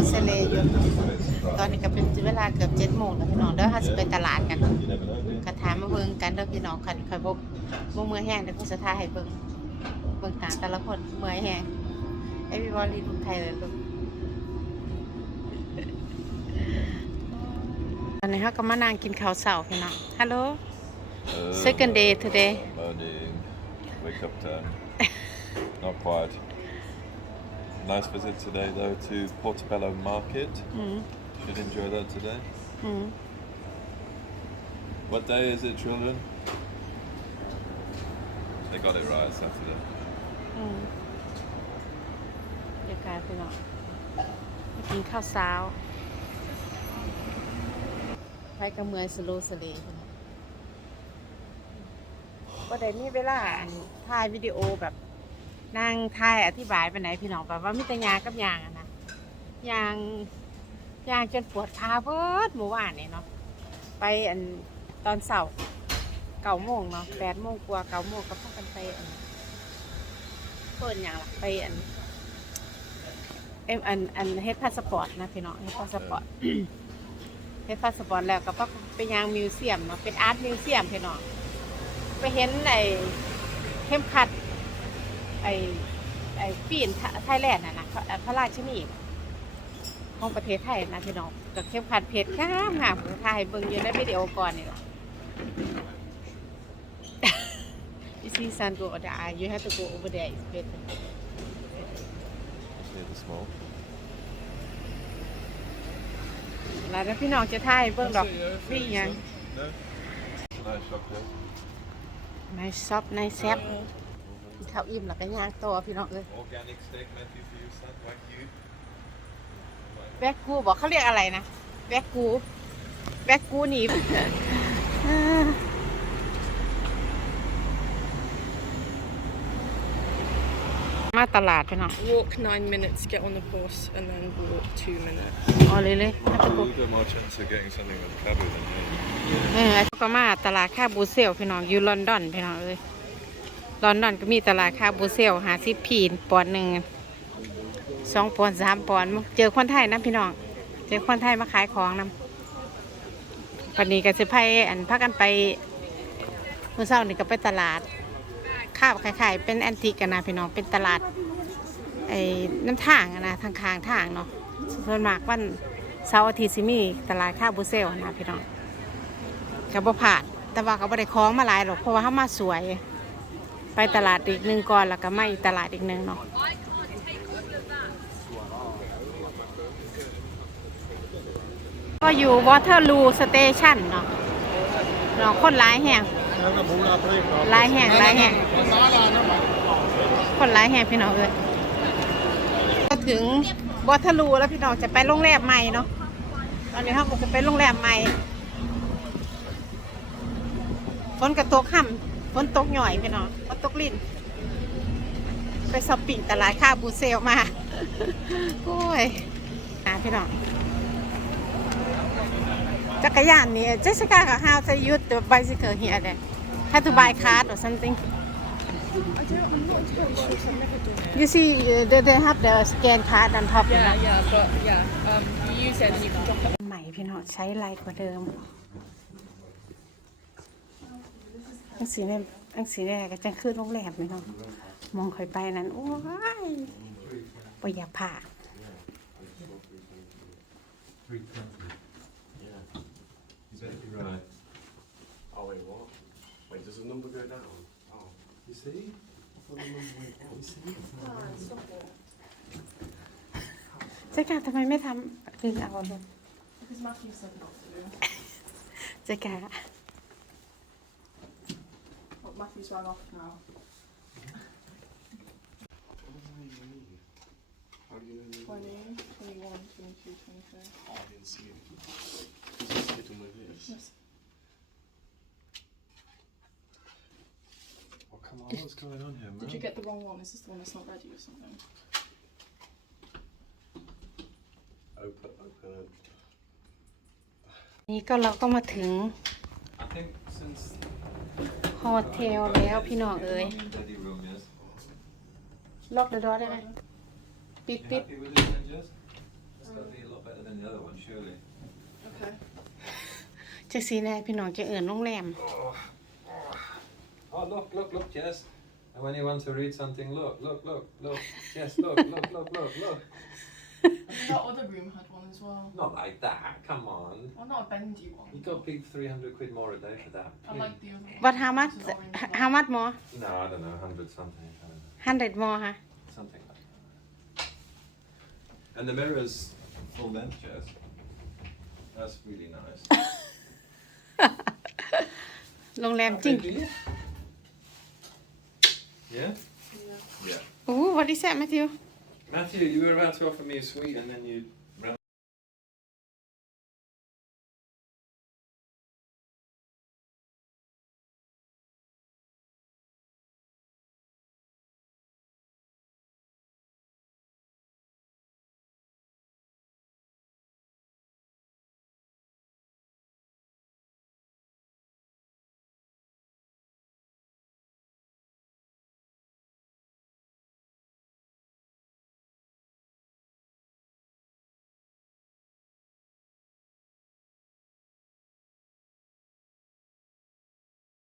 ก็เป็นเวลาเกือบเจ็ดโมงแล้วพี่น้องเด้อเฮาสิไปตลาดกัน You never know, do you? กระถามมาเบิ่งกันเด้อพี่น้องคันค่อยบ่บ่เมื่อยแห้งเดี๋ยวกูจะถ่ายให้เบิ่งเบิ่งตาแต่ละคนเมื่อยแห้ง Everybody ลูกไทยเลยลูกตอนนี้เฮาก็มานั่งกินข้าวเช้าพี่น้อง Hello Uh, second day today Morning. Wake up time. Not quite. Nice visit today though to Portobello Market. อืม Should enjoy that today. อืม What day is it, children? They got it right, Saturday. อืมเดี๋ยวกายพี่น้องมากินข้าวเช้าไปกับเมืองสโลสเลว่าได้มีเวลาอันถ่ายวิดีโอแบบ นั่งถ่ายอธิบายไปไหนใดพี่น้องแบบว่ามิตรยางกับยางอะนะยางยางจนปวดขาเบิดเมื่อวานนี่เนาะไปอันตอนเสาร์เก้าโมงเนาะแปดโมงกว่าเก้าโมงก็พากันไปอันเพิ่นอย่างละไปอันเอ็มอันอันเฮ็ดพาสปอร์ตนะพี่น้องเฮ็ดพาสปอร์ตเฮ็ดพาสปอร์ตแล้วก็พักไปยังมิวเซียมเนาะเป็นอาร์ตมิวเซียมพี่น้องไปเห็นไอ้เข้มขัด ไอ้ไอ้ปีนไทยแลนด์น่ะนะพระพระราชนีของประเทศไทยนะพี่น้องกับเข้มขัดเพชรงามงามผมถ่ายเบิ่งอยู่ในวิดีโอก่อนนี่ล่ะ You see sun go over there. You have to go over there. It's better. See the small. แล้วพี่น้องจะถ่ายเบิ่งดอกฟรีหยัง No? It's a nice shop here. ในช็อปในแซ่บ ข้าวอิ่มแล้วก็ย่างต่อพี่น้องเอ้ย Organic steak Matthew for you, son. Thank you. แบกกูบอกเขาเรียกอะไรนะแบกกูแบกกูหนี มาตลาดพี่น้อง Walk nine minutes, get on the bus, and then walk two minutes. อ๋อเลยเลยมาตะกุ We've got more chance of getting something with Cabu than me. เออก็มาตลาดค่าบูเซลพี่น้องอยู่ลอนดอนพี่น้องเอ้ย ลอนดอนก็มีตลาดค่าบูเซลหาสิพีนปอนหนึ่งสองปอนสามปอนเจอคนไทยนะพี่น้อง เจอคนไทยมาขายของนำปันนี้ก็สิไพอันพักกันไปมื่อเช้านี่ก็ไปตลาดข้าวขายๆเป็นแอนติกันนะพี่น้องเป็นตลาดไอ้น้ำทางนะทางคางทางเนาะส่วนมากวันเสาร์อาทิตย์สิมีตลาดข้าวบูเซลนะพี่น้องกับบ่ผ่านแต่ว่าก็บ่ได้คล้องมาหลายหรอกเพราะว่าเขามาสวย ไปตลาดอีกหนึ่งก่อนแล้วก็มาอีกตลาดอีกหนึ่งเนาะก็อยู่วอเ e อร์ลูสเตชันเนาะเนาะคนหลายแห่งหลายแห่งหลายแห่งคนหลายแห่งพี่น้องเอ้ยก็ถึงวอเ e อร์ลูแล้วพี่น้องจะไปโรงแรมใหม่เนาะตอนนี้เขาก็จะไปโรงแรมใหม่ฝนกระตกห่ำ ฝนตกหน่อยพี่น้องฝนตกลิ่นไปช้อปปิ้งตลาดค่าบูเซลมา โอ้ยหาพี่น้อง จักรยานนี่ Jessica กับ How to use the bicycle here then have to buy card or something I don't, I'm not entirely sure 'cause I've never done it. you see uh, they they have the scan card on top you Yeah, know yeah, but yeah, um, you use it and then you can drop it. ใหม่พี่น้องใช้ไรกว่าเดิม อังสีเนี่ยอังสีเนี่ยก็จะขึ้นโรงแรมพี่น้องมองคอยไปนั้นโอ้ยปอยากผ่า Exactly right. Oh wait, what? Wait, does the number go down? Oh, you see? I thought the number went down. You see? เจ๊กาทำไมไม่ทำดึงเอาลง Because Matthew said not to. เจ๊กา But Matthew's run off now. How do you know? you- 20, 21, 22, 23. Oh, I didn't see it. Is this hidden with this? Yes. Oh, come on. What's going on here, man? Did you get the wrong one? Is this the one that's not ready or something? Open, open it. นี่ก็เราก็มาถึง I think since โฮเทลแล้วพี่น้องเอ๋ย Daddy room, yes. ล็อกเดอะดอได้ไหมปิด You ปิด happy with this one, Jess? It's got to be a lot better than the other one, surely. จักสีแน่พี่น้องจะเอื่นโรงแรม Oh, look, look, look, Jess. And when you want to read something, look, look, look, look. Jess, look, look, look, look, look. That other room had one as well. Not like that, come on. Well, not a bendy one. You got paid 300 quid more a day for that. I like the other one. But how much This is orange one. how much more No, I don't know, 100 something. I don't know. 100 more ค่ะ Something like that. And the mirror's full length, Jess. That's really nice. โรงแรมจริง Baby? Yeah? Yeah. Yeah. Ooh what is that Matthew Matthew, you were about to offer me a sweet and then you